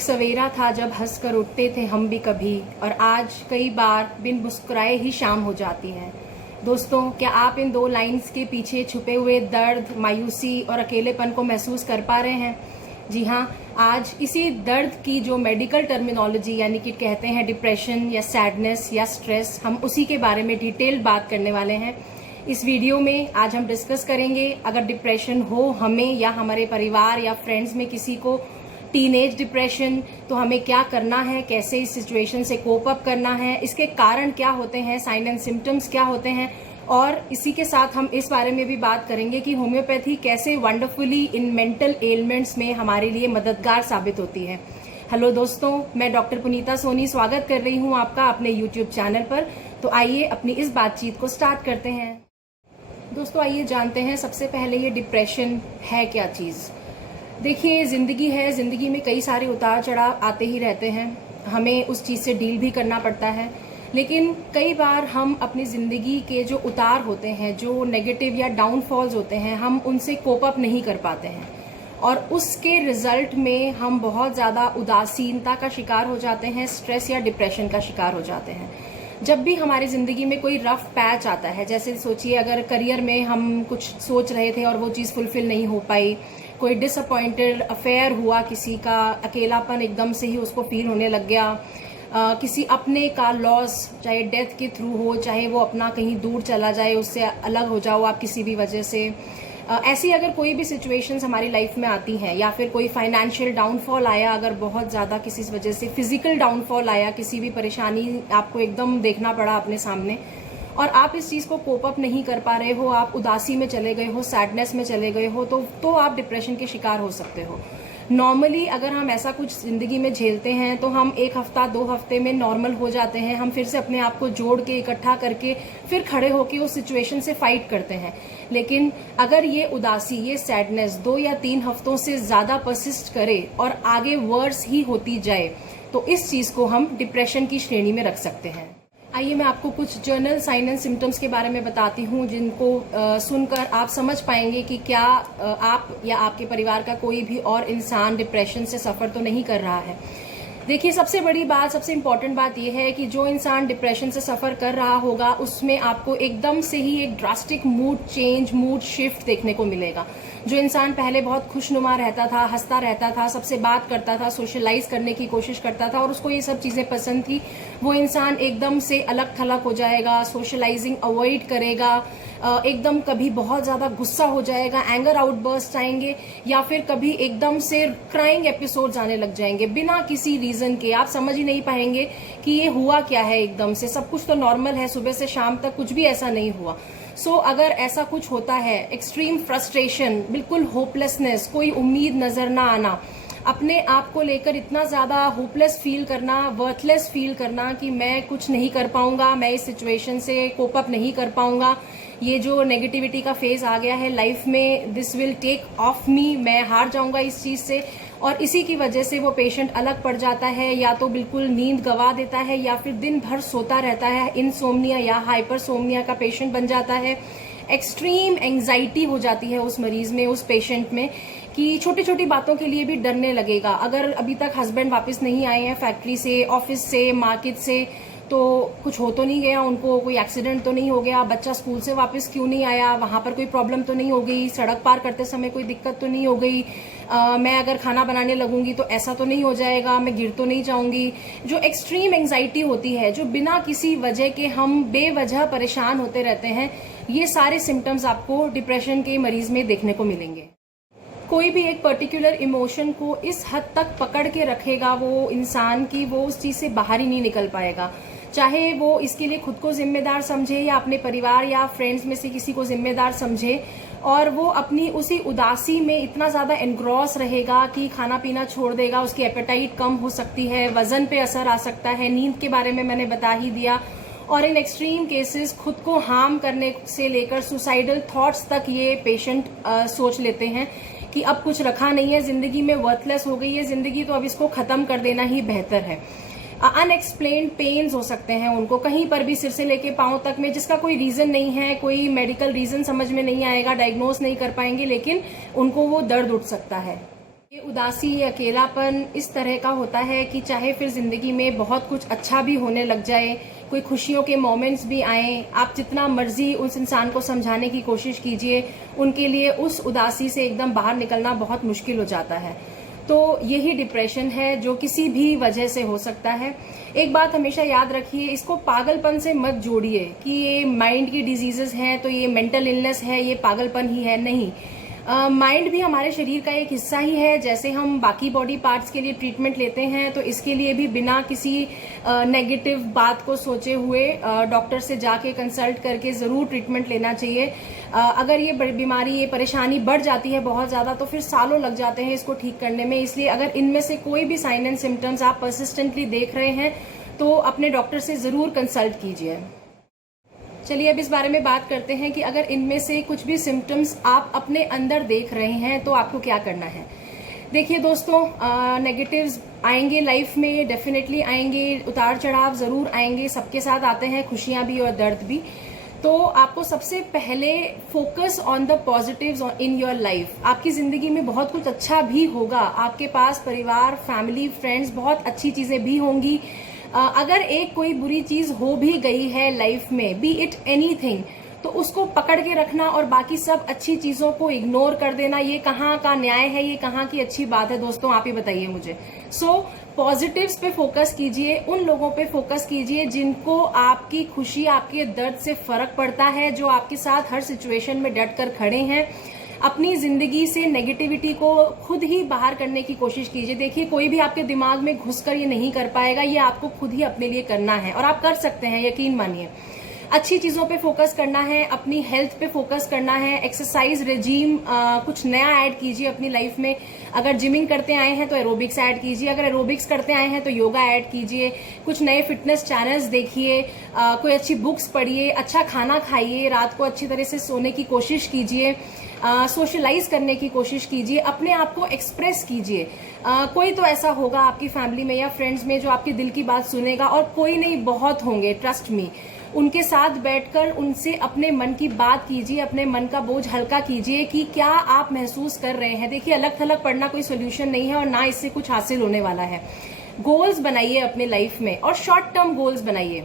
एक सवेरा था जब हंसकर उठते थे हम भी कभी, और आज कई बार बिन मुस्कुराए ही शाम हो जाती है। दोस्तों, क्या आप इन दो लाइंस के पीछे छुपे हुए दर्द, मायूसी और अकेलेपन को महसूस कर पा रहे हैं? जी हाँ, आज इसी दर्द की जो मेडिकल टर्मिनोलॉजी यानी कि कहते हैं डिप्रेशन या सैडनेस या स्ट्रेस, हम उसी के बारे में डिटेल बात करने वाले हैं। इस वीडियो में आज हम डिस्कस करेंगे अगर डिप्रेशन हो हमें या हमारे परिवार या फ्रेंड्स में किसी को टीनेज डिप्रेशन, तो हमें क्या करना है, कैसे इस सिचुएशन से कोप अप करना है, इसके कारण क्या होते हैं, साइन एंड सिम्टम्स क्या होते हैं, और इसी के साथ हम इस बारे में भी बात करेंगे कि होम्योपैथी कैसे वंडरफुली इन मेंटल एलिमेंट्स में हमारे लिए मददगार साबित होती है। हेलो दोस्तों, मैं डॉक्टर पुनीता सोनी स्वागत कर रही हूँ आपका अपने यूट्यूब चैनल पर। तो आइए अपनी इस बातचीत को स्टार्ट करते हैं। दोस्तों, आइए जानते हैं सबसे पहले ये डिप्रेशन है क्या चीज़। देखिए, ज़िंदगी है, ज़िंदगी में कई सारे उतार चढ़ाव आते ही रहते हैं, हमें उस चीज़ से डील भी करना पड़ता है। लेकिन कई बार हम अपनी ज़िंदगी के जो उतार होते हैं, जो नेगेटिव या डाउनफॉल्स होते हैं, हम उनसे कोप अप नहीं कर पाते हैं और उसके रिजल्ट में हम बहुत ज़्यादा उदासीनता का शिकार हो जाते हैं, स्ट्रेस या डिप्रेशन का शिकार हो जाते हैं। जब भी हमारी ज़िंदगी में कोई रफ पैच आता है, जैसे सोचिए अगर करियर में हम कुछ सोच रहे थे और वो चीज़ फुलफिल नहीं हो पाई, कोई डिसअपॉइंटेड अफेयर हुआ किसी का, अकेलापन एकदम से ही उसको फील होने लग गया, किसी अपने का लॉस, चाहे डेथ के थ्रू हो, चाहे वो अपना कहीं दूर चला जाए, उससे अलग हो जाओ आप किसी भी वजह से, ऐसी अगर कोई भी सिचुएशंस हमारी लाइफ में आती हैं, या फिर कोई फाइनेंशियल डाउनफॉल आया, अगर बहुत ज़्यादा किसी वजह से फिजिकल डाउनफॉल आया, किसी भी परेशानी आपको एकदम देखना पड़ा अपने सामने और आप इस चीज़ को कोप अप नहीं कर पा रहे हो, आप उदासी में चले गए हो, सैडनेस में चले गए हो, तो आप डिप्रेशन के शिकार हो सकते हो। नॉर्मली अगर हम ऐसा कुछ ज़िंदगी में झेलते हैं तो हम 1 हफ्ता 2 हफ्ते में नॉर्मल हो जाते हैं, हम फिर से अपने आप को जोड़ के इकट्ठा करके फिर खड़े होकर उस सिचुएशन से फाइट करते हैं। लेकिन अगर ये उदासी, ये सैडनेस 2 या 3 हफ्तों से ज़्यादा परसिस्ट करे और आगे वर्स ही होती जाए, तो इस चीज़ को हम डिप्रेशन की श्रेणी में रख सकते हैं। आइए मैं आपको कुछ जर्नल साइन एंड सिम्टम्स के बारे में बताती हूँ, जिनको सुनकर आप समझ पाएंगे कि क्या आप या आपके परिवार का कोई भी और इंसान डिप्रेशन से सफ़र तो नहीं कर रहा है। देखिए, सबसे बड़ी बात, सबसे इम्पॉर्टेंट बात यह है कि जो इंसान डिप्रेशन से सफ़र कर रहा होगा उसमें आपको एकदम से ही एक drastic mood change, mood shift देखने को मिलेगा। जो इंसान पहले बहुत खुशनुमा रहता था, हंसता रहता था, सबसे बात करता था, सोशलाइज करने की कोशिश करता था और उसको ये सब चीज़ें पसंद थी, वो इंसान एकदम से अलग थलग हो जाएगा, सोशलाइजिंग अवॉइड करेगा, एकदम कभी बहुत ज़्यादा गुस्सा हो जाएगा, एंगर आउटबर्स्ट आएंगे, या फिर कभी एकदम से क्राइंग एपिसोड्स आने लग जाएंगे बिना किसी रीज़न के। आप समझ ही नहीं पाएंगे कि ये हुआ क्या है, एकदम से सब कुछ तो नॉर्मल है, सुबह से शाम तक कुछ भी ऐसा नहीं हुआ। अगर ऐसा कुछ होता है, एक्सट्रीम फ्रस्ट्रेशन, बिल्कुल होपलेसनेस, कोई उम्मीद नज़र ना आना, अपने आप को लेकर इतना ज़्यादा होपलेस फील करना, वर्थलेस फील करना कि मैं कुछ नहीं कर पाऊंगा, मैं इस सिचुएशन से कोप अप नहीं कर पाऊंगा, ये जो नेगेटिविटी का फेज आ गया है लाइफ में, this will take off me, मैं हार जाऊंगा इस चीज़ से, और इसी की वजह से वो पेशेंट अलग पड़ जाता है, या तो बिल्कुल नींद गंवा देता है या फिर दिन भर सोता रहता है, इनसोम्निया या हाइपरसोम्निया का पेशेंट बन जाता है। एक्सट्रीम एंग्जाइटी हो जाती है उस मरीज में, उस पेशेंट में, कि छोटी छोटी बातों के लिए भी डरने लगेगा। अगर अभी तक हस्बैंड वापस नहीं आए हैं फैक्ट्री से, ऑफिस से, मार्केट से, तो कुछ हो तो नहीं गया उनको, कोई एक्सीडेंट तो नहीं हो गया, बच्चा स्कूल से वापस क्यों नहीं आया, वहां पर कोई प्रॉब्लम तो नहीं हो गई, सड़क पार करते समय कोई दिक्कत तो नहीं हो गई, मैं अगर खाना बनाने लगूंगी तो ऐसा तो नहीं हो जाएगा, मैं गिर तो नहीं जाऊंगी। जो एक्सट्रीम एंग्जाइटी होती है, जो बिना किसी वजह के हम बेवजह परेशान होते रहते हैं, ये सारे सिम्टम्स आपको डिप्रेशन के मरीज में देखने को मिलेंगे। कोई भी एक पर्टिकुलर इमोशन को इस हद तक पकड़ के रखेगा वो इंसान की वो उस चीज से बाहर ही नहीं निकल पाएगा, चाहे वो इसके लिए खुद को जिम्मेदार समझे या अपने परिवार या फ्रेंड्स में से किसी को जिम्मेदार समझे, और वो अपनी उसी उदासी में इतना ज़्यादा एनग्रॉस रहेगा कि खाना पीना छोड़ देगा, उसकी एपेटाइट कम हो सकती है, वजन पे असर आ सकता है, नींद के बारे में मैंने बता ही दिया, और इन एक्सट्रीम केसेस खुद को हार्म करने से लेकर सुसाइडल थॉट्स तक ये पेशेंट सोच लेते हैं कि अब कुछ रखा नहीं है जिंदगी में, वर्थलेस हो गई है जिंदगी, तो अब इसको खत्म कर देना ही बेहतर है। अनएक्सप्लेन्ड पेन्स हो सकते हैं उनको कहीं पर भी, सिर से लेके पांव तक में, जिसका कोई रीजन नहीं है, कोई मेडिकल रीजन समझ में नहीं आएगा, डायग्नोस नहीं कर पाएंगे, लेकिन उनको वो दर्द उठ सकता है। ये उदासी, ये अकेलापन इस तरह का होता है कि चाहे फिर ज़िंदगी में बहुत कुछ अच्छा भी होने लग जाए, कोई खुशियों के मोमेंट्स भी आएँ, आप जितना मर्जी उस इंसान को समझाने की कोशिश कीजिए, उनके लिए उस उदासी से एकदम बाहर निकलना बहुत मुश्किल हो जाता है। तो यही डिप्रेशन है जो किसी भी वजह से हो सकता है। एक बात हमेशा याद रखिए, इसको पागलपन से मत जोड़िए कि ये माइंड की डिजीजेस हैं तो ये मेंटल इलनेस है, ये पागलपन ही है, नहीं। माइंड भी हमारे शरीर का एक हिस्सा ही है। जैसे हम बाकी बॉडी पार्ट्स के लिए ट्रीटमेंट लेते हैं तो इसके लिए भी बिना किसी नेगेटिव बात को सोचे हुए डॉक्टर से जाके कंसल्ट करके ज़रूर ट्रीटमेंट लेना चाहिए। अगर ये बीमारी, ये परेशानी बढ़ जाती है बहुत ज़्यादा तो फिर सालों लग जाते हैं इसको ठीक करने में। इसलिए अगर इनमें से कोई भी साइन एंड सिम्टम्स आप परसिस्टेंटली देख रहे हैं तो अपने डॉक्टर से ज़रूर कंसल्ट कीजिए। चलिए अब इस बारे में बात करते हैं कि अगर इनमें से कुछ भी सिम्टम्स आप अपने अंदर देख रहे हैं तो आपको क्या करना है। देखिए दोस्तों, नेगेटिव्स आएंगे लाइफ में, डेफिनेटली आएंगे, उतार चढ़ाव ज़रूर आएंगे, सबके साथ आते हैं, खुशियां भी और दर्द भी। तो आपको सबसे पहले focus on the positives in your life. आपकी ज़िंदगी में बहुत कुछ अच्छा भी होगा, आपके पास परिवार, फैमिली, फ्रेंड्स, बहुत अच्छी चीज़ें भी होंगी। अगर एक कोई बुरी चीज हो भी गई है लाइफ में, बी इट एनीथिंग, तो उसको पकड़ के रखना और बाकी सब अच्छी चीजों को इग्नोर कर देना, ये कहाँ का न्याय है, ये कहाँ की अच्छी बात है दोस्तों, आप ही बताइए मुझे। सो पॉजिटिव्स पे फोकस कीजिए, उन लोगों पे फोकस कीजिए जिनको आपकी खुशी, आपके दर्द से फर्क पड़ता है, जो आपके साथ हर सिचुएशन में डट कर खड़े हैं। अपनी जिंदगी से नेगेटिविटी को खुद ही बाहर करने की कोशिश कीजिए। देखिए, कोई भी आपके दिमाग में घुसकर ये नहीं कर पाएगा, ये आपको खुद ही अपने लिए करना है और आप कर सकते हैं, यकीन मानिए। अच्छी चीजों पे फोकस करना है, अपनी हेल्थ पे फोकस करना है, एक्सरसाइज रेजीम कुछ नया ऐड कीजिए अपनी लाइफ में। अगर जिमिंग करते आए हैं तो एरोबिक्स ऐड कीजिए, अगर एरोबिक्स करते आए हैं तो योगा ऐड कीजिए, कुछ नए फिटनेस चैनल्स देखिए, कोई अच्छी बुक्स पढ़िए, अच्छा खाना खाइए, रात को अच्छी तरह से सोने की कोशिश कीजिए, सोशलाइज करने की कोशिश कीजिए, अपने आप को एक्सप्रेस कीजिए। कोई तो ऐसा होगा आपकी फैमिली में या फ्रेंड्स में जो आपके दिल की बात सुनेगा, और कोई नहीं, बहुत होंगे, ट्रस्ट मी। उनके साथ बैठकर उनसे अपने मन की बात कीजिए, अपने मन का बोझ हल्का कीजिए कि क्या आप महसूस कर रहे हैं। देखिए, अलग थलग पढ़ना कोई सोल्यूशन नहीं है और ना इससे कुछ हासिल होने वाला है। गोल्स बनाइए अपने लाइफ में और शॉर्ट टर्म गोल्स बनाइए।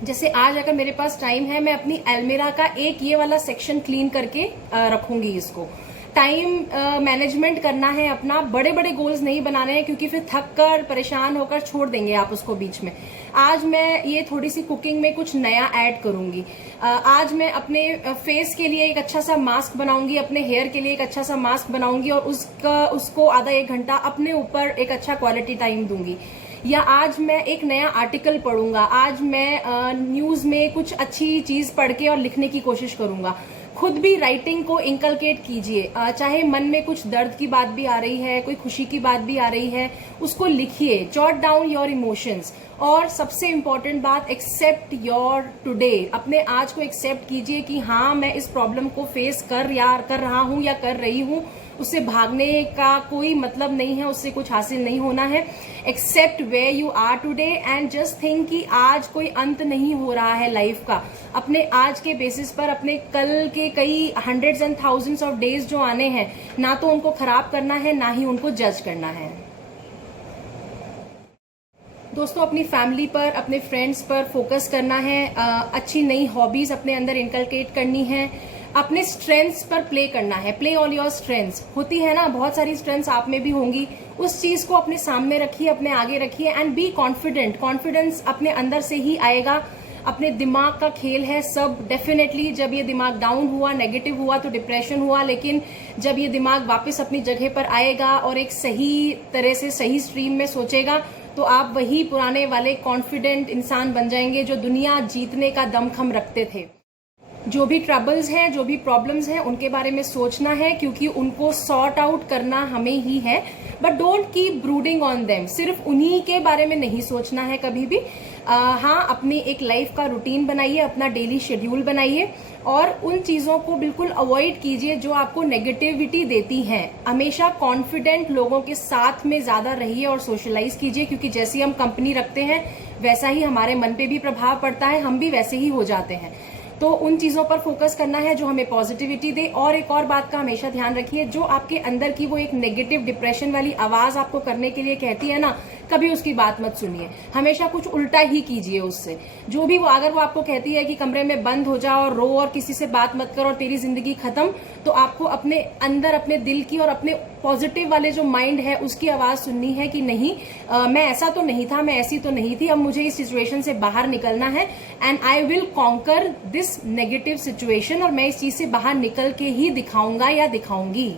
जैसे आज अगर मेरे पास टाइम है, मैं अपनी अलमीरा का एक ये वाला सेक्शन क्लीन करके रखूंगी। इसको टाइम मैनेजमेंट करना है अपना, बड़े बड़े गोल्स नहीं बनाने हैं क्योंकि फिर थक कर परेशान होकर छोड़ देंगे आप उसको बीच में। आज मैं ये थोड़ी सी कुकिंग में कुछ नया ऐड करूंगी। आज मैं अपने फेस के लिए एक अच्छा सा मास्क बनाऊंगी, अपने हेयर के लिए एक अच्छा सा मास्क बनाऊंगी और उसको आधा एक घंटा अपने ऊपर एक अच्छा क्वालिटी टाइम दूंगी। या आज मैं एक नया आर्टिकल पढ़ूंगा, आज मैं न्यूज में कुछ अच्छी चीज पढ़ के और लिखने की कोशिश करूंगा। खुद भी राइटिंग को इंकलकेट कीजिए, चाहे मन में कुछ दर्द की बात भी आ रही है, कोई खुशी की बात भी आ रही है, उसको लिखिए, जॉट डाउन योर इमोशंस। और सबसे इम्पोर्टेंट बात, एक्सेप्ट योर टुडे। अपने आज को एक्सेप्ट कीजिए कि हाँ, मैं इस प्रॉब्लम को फेस कर रहा हूँ या कर रही हूँ। उससे भागने का कोई मतलब नहीं है, उससे कुछ हासिल नहीं होना है। Accept where you are today and just think कि आज कोई अंत नहीं हो रहा है लाइफ का। अपने आज के बेसिस पर अपने कल के कई hundreds and thousands of days जो आने हैं, ना तो उनको खराब करना है, ना ही उनको जज करना है। दोस्तों, अपनी फैमिली पर, अपने फ्रेंड्स पर फोकस करना है, अच्छी नई हॉबीज अपने अंदर इनकलकेट करनी है, अपने स्ट्रेंथ्स पर प्ले करना है। प्ले ऑन योर स्ट्रेंथ्स होती है ना, बहुत सारी स्ट्रेंथ्स आप में भी होंगी, उस चीज को अपने सामने रखिए, अपने आगे रखिए एंड बी कॉन्फिडेंट। कॉन्फिडेंस अपने अंदर से ही आएगा। अपने दिमाग का खेल है सब। डेफिनेटली जब ये दिमाग डाउन हुआ, नेगेटिव हुआ तो डिप्रेशन हुआ, लेकिन जब ये दिमाग वापस अपनी जगह पर आएगा और एक सही तरह से सही स्ट्रीम में सोचेगा तो आप वही पुराने वाले कॉन्फिडेंट इंसान बन जाएंगे जो दुनिया जीतने का दमखम रखते थे। जो भी ट्रबल्स हैं, जो भी प्रॉब्लम्स हैं, उनके बारे में सोचना है क्योंकि उनको सॉर्ट आउट करना हमें ही है। But don't keep brooding on them. सिर्फ उन्हीं के बारे में नहीं सोचना है कभी भी। हाँ, अपनी एक लाइफ का रूटीन बनाइए, अपना डेली शेड्यूल बनाइए और उन चीज़ों को बिल्कुल अवॉइड कीजिए जो आपको नेगेटिविटी देती हैं। हमेशा कॉन्फिडेंट लोगों के साथ में ज़्यादा रहिए और सोशलाइज कीजिए, क्योंकि जैसी हम कंपनी रखते हैं वैसा ही हमारे मन पे भी प्रभाव पड़ता है, हम भी वैसे ही हो जाते हैं। तो उन चीजों पर फोकस करना है जो हमें पॉजिटिविटी दे। और एक और बात का हमेशा ध्यान रखिए, जो आपके अंदर की वो एक नेगेटिव डिप्रेशन वाली आवाज आपको करने के लिए कहती है ना, कभी उसकी बात मत सुनिए, हमेशा कुछ उल्टा ही कीजिए उससे। जो भी वो अगर वो आपको कहती है कि कमरे में बंद हो जाओ और रो और किसी से बात मत करो और तेरी जिंदगी खत्म, तो आपको अपने अंदर अपने दिल की और अपने पॉजिटिव वाले जो माइंड है उसकी आवाज सुननी है कि नहीं, मैं ऐसा तो नहीं था, मैं ऐसी तो नहीं थी, अब मुझे इस सिचुएशन से बाहर निकलना है and I will conquer this negative situation, और मैं इस चीज से बाहर निकल के ही दिखाऊंगा या दिखाऊंगी।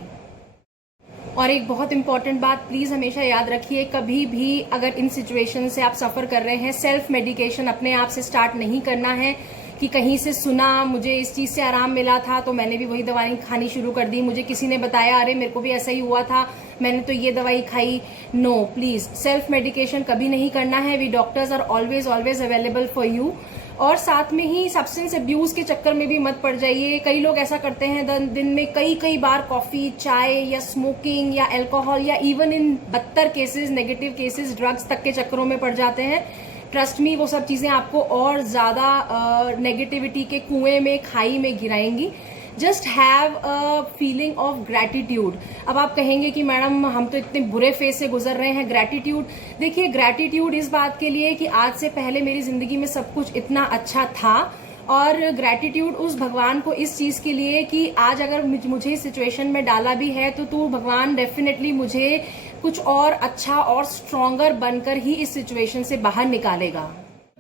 और एक बहुत इंपॉर्टेंट बात प्लीज हमेशा याद रखिए, कभी भी अगर इन सिचुएशन से आप सफर कर रहे हैं, सेल्फ मेडिकेशन अपने आप से स्टार्ट नहीं करना है कि कहीं से सुना मुझे इस चीज से आराम मिला था तो मैंने भी वही दवाई खानी शुरू कर दी, मुझे किसी ने बताया अरे मेरे को भी ऐसा ही हुआ था मैंने तो ये दवाई खाई। नो, प्लीज सेल्फ मेडिकेशन कभी नहीं करना है। We doctors are always always available for you. और साथ में ही सब्सटेंस अब्यूज के चक्कर में भी मत पड़ जाइए। कई लोग ऐसा करते हैं दिन में कई बार कॉफी, चाय या स्मोकिंग या अल्कोहल या even in 72 cases negative cases drugs तक के चक्करों में पड़ जाते हैं। ट्रस्ट मी, वो सब चीजें आपको और ज्यादा नेगेटिविटी के कुएं में, खाई में गिराएंगी। Just have a feeling of gratitude. अब आप कहेंगे कि मैडम हम तो इतने बुरे फेज से गुजर रहे हैं, ग्रैटिट्यूड। देखिए, ग्रैटिट्यूड इस बात के लिए कि आज से पहले मेरी जिंदगी में सब कुछ इतना अच्छा था, और ग्रैटिट्यूड उस भगवान को इस चीज के लिए कि आज अगर मुझे इस सिचुएशन में डाला भी है तो भगवान डेफिनेटली मुझे कुछ और अच्छा और स्ट्रॉन्गर बनकर ही इस सिचुएशन से बाहर निकालेगा।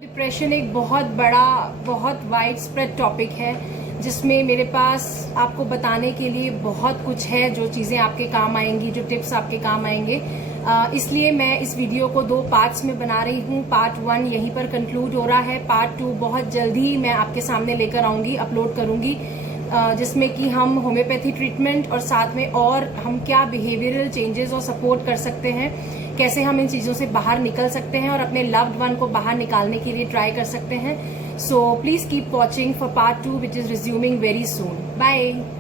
डिप्रेशन एक बहुत बड़ा, बहुत वाइड स्प्रेड टॉपिक है जिसमें मेरे पास आपको बताने के लिए बहुत कुछ है, जो चीजें आपके काम आएंगी, जो टिप्स आपके काम आएंगे। इसलिए मैं इस वीडियो को 2 पार्ट्स में बना रही हूँ। पार्ट 1 यहीं पर कंक्लूड हो रहा है, पार्ट 2 बहुत जल्दी मैं आपके सामने लेकर आऊंगी, अपलोड करूंगी, जिसमें कि हम होम्योपैथी ट्रीटमेंट और साथ में और हम क्या बिहेवियरल चेंजेस और सपोर्ट कर सकते हैं, कैसे हम इन चीजों से बाहर निकल सकते हैं और अपने लव्ड वन को बाहर निकालने के लिए ट्राई कर सकते हैं। So please keep watching for part 2, which is resuming very soon. Bye.